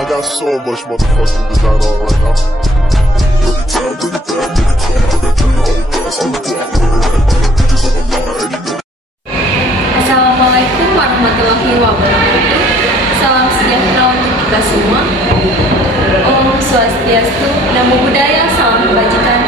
I got so much motherfucking design on right now. Every time, bring it back, make it come. I got 3 whole glass on the block, running right back. Bitches on the line, and you know. Assalamualaikum warahmatullahi wabarakatuh. Salam sejahtera untuk kita semua. Om Swastiastu, Namo Buddhaya, salam kebajikan.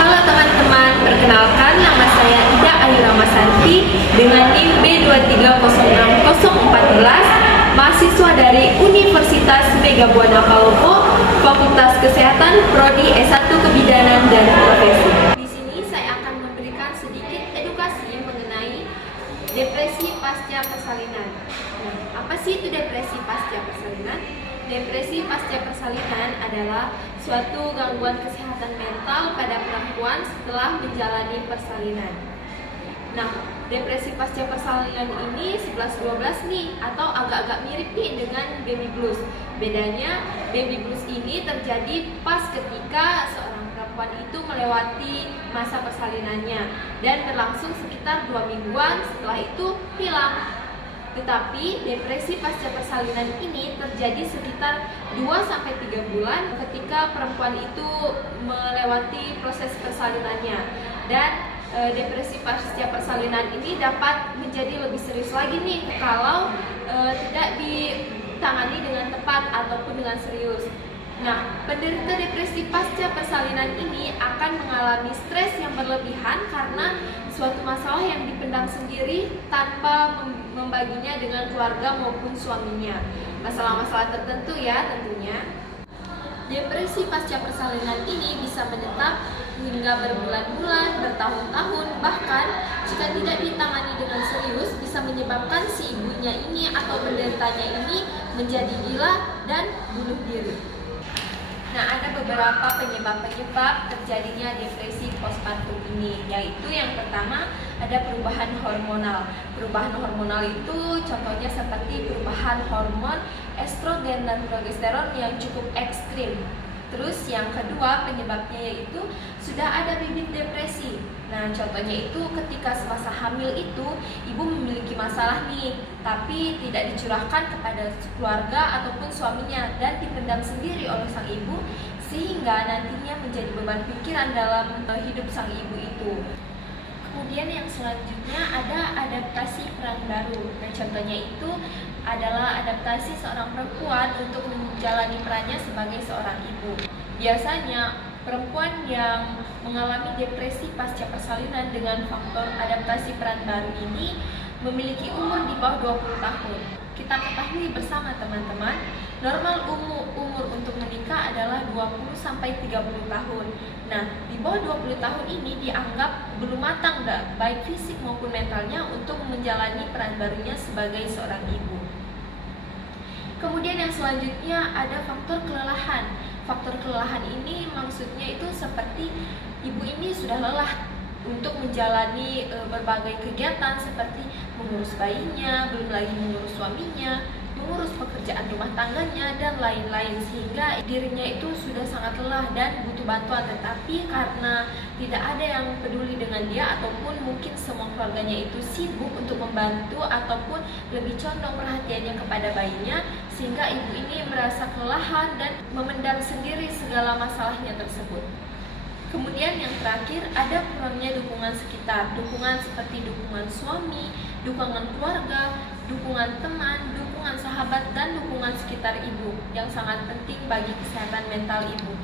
Halo teman-teman, perkenalkan nama saya Ida Ayu Ramasanti dengan NIM B2306014, mahasiswa dari Universitas Mega Buana Palopo, Fakultas Kesehatan, Prodi S1 Kebidanan dan Profesi. Di sini saya akan memberikan sedikit edukasi mengenai depresi pasca persalinan. Nah, apa sih itu depresi pasca persalinan? Depresi pasca persalinan adalah suatu gangguan kesehatan mental pada perempuan setelah menjalani persalinan. Nah, depresi pasca persalinan ini 11-12 nih, atau agak-agak mirip nih dengan baby blues. Bedanya, baby blues ini terjadi pas ketika seorang perempuan itu melewati masa persalinannya dan berlangsung sekitar 2 mingguan, setelah itu hilang. Tetapi depresi pasca persalinan ini terjadi sekitar 2-3 bulan ketika perempuan itu melewati proses persalinannya. Dan depresi pasca persalinan ini dapat menjadi lebih serius lagi nih kalau tidak ditangani dengan tepat ataupun dengan serius. Nah, penderita depresi pasca persalinan ini akan mengalami stres yang berlebihan karena suatu masalah yang dipendam sendiri tanpa membaginya dengan keluarga maupun suaminya. Masalah-masalah tertentu ya tentunya. Depresi pasca persalinan ini bisa menetap hingga berbulan-bulan, bertahun-tahun, bahkan jika tidak ditangani dengan serius bisa menyebabkan si ibunya ini atau penderitanya ini menjadi gila dan bunuh diri. Nah, ada beberapa penyebab-penyebab terjadinya depresi postpartum ini, yaitu yang pertama ada perubahan hormonal. Perubahan hormonal itu contohnya seperti perubahan hormon estrogen dan progesteron yang cukup ekstrim. Terus yang kedua penyebabnya yaitu sudah ada bibit depresi. Nah, contohnya itu ketika semasa hamil itu ibu memiliki masalah nih, tapi tidak dicurahkan kepada keluarga ataupun suaminya dan dipendam sendiri oleh sang ibu, sehingga nantinya menjadi beban pikiran dalam hidup sang ibu itu. Kemudian yang selanjutnya ada adaptasi peran baru. Nah, contohnya itu adalah adaptasi seorang perempuan untuk menjalani perannya sebagai seorang ibu. Biasanya perempuan yang mengalami depresi pasca persalinan dengan faktor adaptasi peran baru ini memiliki umur di bawah 20 tahun. Kita ketahui bersama teman-teman, normal umur untuk menikah adalah 20-30 tahun. Nah, di bawah 20 tahun ini dianggap belum matang baik fisik maupun mentalnya untuk menjalani peran barunya sebagai seorang ibu. Kemudian yang selanjutnya ada faktor kelelahan. Faktor kelelahan ini maksudnya itu seperti ibu ini sudah lelah untuk menjalani berbagai kegiatan seperti mengurus bayinya, belum lagi mengurus suaminya, mengurus pekerjaan rumah tangganya, dan lain-lain, sehingga dirinya itu sudah sangat lelah dan butuh bantuan. Tetapi karena tidak ada yang peduli dengan dia ataupun mungkin semua keluarganya itu sibuk untuk membantu ataupun lebih condong perhatiannya kepada bayinya, sehingga ibu ini merasa kelelahan dan memendam sendiri segala masalahnya tersebut. Kemudian yang terakhir ada kurangnya dukungan sekitar, dukungan seperti dukungan suami, dukungan keluarga, dukungan teman, dukungan sahabat, dan dukungan sekitar ibu yang sangat penting bagi kesehatan mental ibu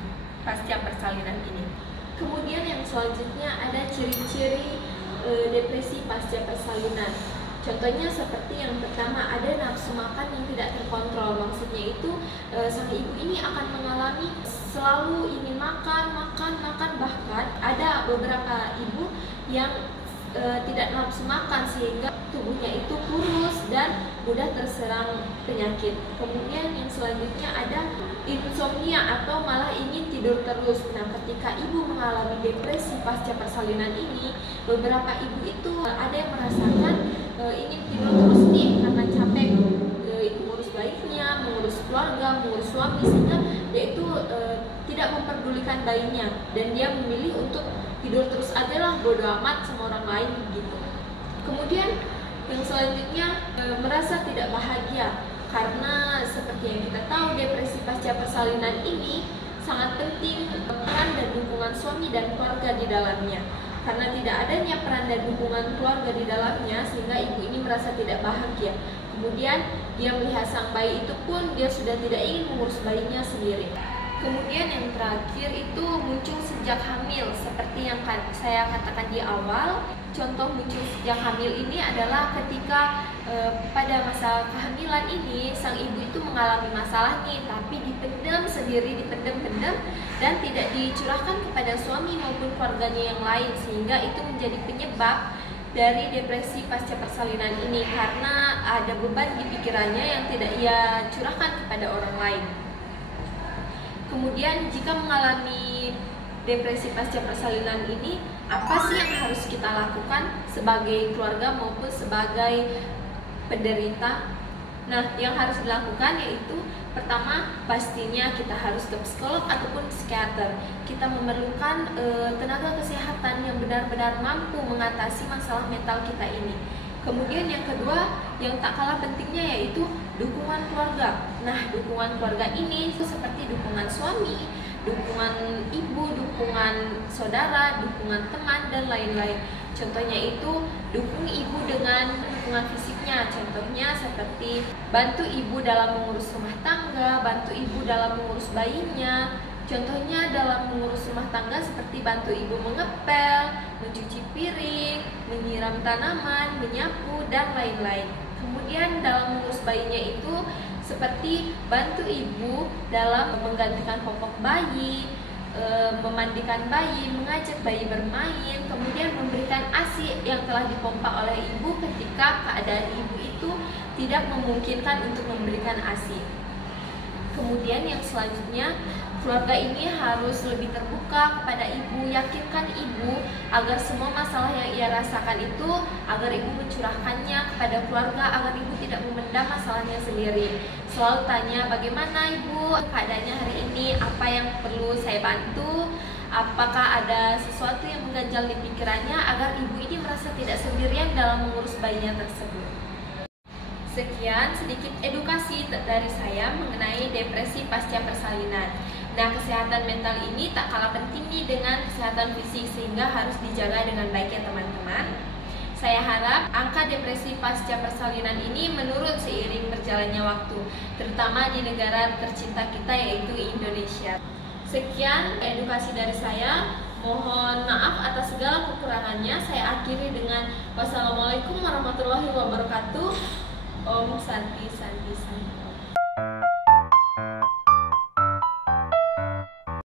pasca persalinan ini. Kemudian yang selanjutnya ada ciri-ciri depresi pasca persalinan. Contohnya seperti yang pertama ada nafsu makan yang tidak terkontrol. Maksudnya itu sang ibu ini akan mengalami selalu ingin makan, bahkan ada beberapa ibu yang tidak nafsu makan sehingga tubuhnya itu kurus dan mudah terserang penyakit. Kemudian yang selanjutnya ada insomnia atau malah ingin tidur terus. Nah, ketika ibu mengalami depresi pasca persalinan ini, beberapa ibu itu ada yang merasakan ingin tidur terus nih karena capek mengurus bayinya, mengurus keluarga, mengurus suami, sehingga dia itu tidak memperdulikan bayinya dan dia memilih untuk tidur terus aja lah, bodo amat sama orang lain gitu. Kemudian yang selanjutnya merasa tidak bahagia. Karena seperti yang kita tahu, depresi pasca persalinan ini sangat penting peran dan dukungan suami dan keluarga di dalamnya. Karena tidak adanya peran dan dukungan keluarga di dalamnya, sehingga ibu ini merasa tidak bahagia. Kemudian dia melihat sang bayi itu pun dia sudah tidak ingin mengurus bayinya sendiri. Kemudian yang terakhir itu muncul sejak hamil, seperti yang saya katakan di awal. Contoh muncul sejak hamil ini adalah ketika pada masa kehamilan ini sang ibu itu mengalami masalah nih, tapi dipendam sendiri, dipendam-pendam dan tidak dicurahkan kepada suami maupun keluarganya yang lain, sehingga itu menjadi penyebab dari depresi pasca persalinan ini, karena ada beban di pikirannya yang tidak ia curahkan kepada orang lain. Kemudian jika mengalami depresi pasca persalinan ini, apa sih yang harus kita lakukan sebagai keluarga maupun sebagai penderita? Nah, yang harus dilakukan yaitu pertama, pastinya kita harus ke psikolog ataupun psikiater. Kita memerlukan tenaga kesehatan yang benar-benar mampu mengatasi masalah mental kita ini. Kemudian yang kedua, yang tak kalah pentingnya yaitu dukungan keluarga. Nah, dukungan keluarga ini seperti dukungan suami, dukungan ibu, dukungan saudara, dukungan teman, dan lain-lain. Contohnya itu dukung ibu dengan dukungan fisiknya. Contohnya seperti bantu ibu dalam mengurus rumah tangga, bantu ibu dalam mengurus bayinya. Contohnya dalam mengurus rumah tangga seperti bantu ibu mengepel, mencuci piring, menyiram tanaman, menyapu, dan lain-lain. Kemudian dalam mengurus bayinya itu seperti bantu ibu dalam menggantikan popok bayi, memandikan bayi, mengajak bayi bermain, kemudian memberikan ASI yang telah dipompa oleh ibu ketika keadaan ibu itu tidak memungkinkan untuk memberikan ASI. Kemudian yang selanjutnya, keluarga ini harus lebih terbuka kepada ibu, yakinkan ibu agar semua masalah yang ia rasakan itu, agar ibu mencurahkannya kepada keluarga, agar ibu tidak memendam masalahnya sendiri. Selalu tanya, bagaimana ibu keadaannya hari ini, apa yang perlu saya bantu, apakah ada sesuatu yang mengganjal di pikirannya, agar ibu ini merasa tidak sendirian dalam mengurus bayinya tersebut. Sekian sedikit edukasi dari saya mengenai depresi pasca persalinan. Nah, kesehatan mental ini tak kalah penting nih dengan kesehatan fisik, sehingga harus dijaga dengan baik ya teman-teman. Saya harap angka depresi pasca persalinan ini menurun seiring berjalannya waktu, terutama di negara tercinta kita yaitu Indonesia. Sekian edukasi dari saya. Mohon maaf atas segala kekurangannya. Saya akhiri dengan wassalamualaikum warahmatullahi wabarakatuh. Om Santi Santi Santi.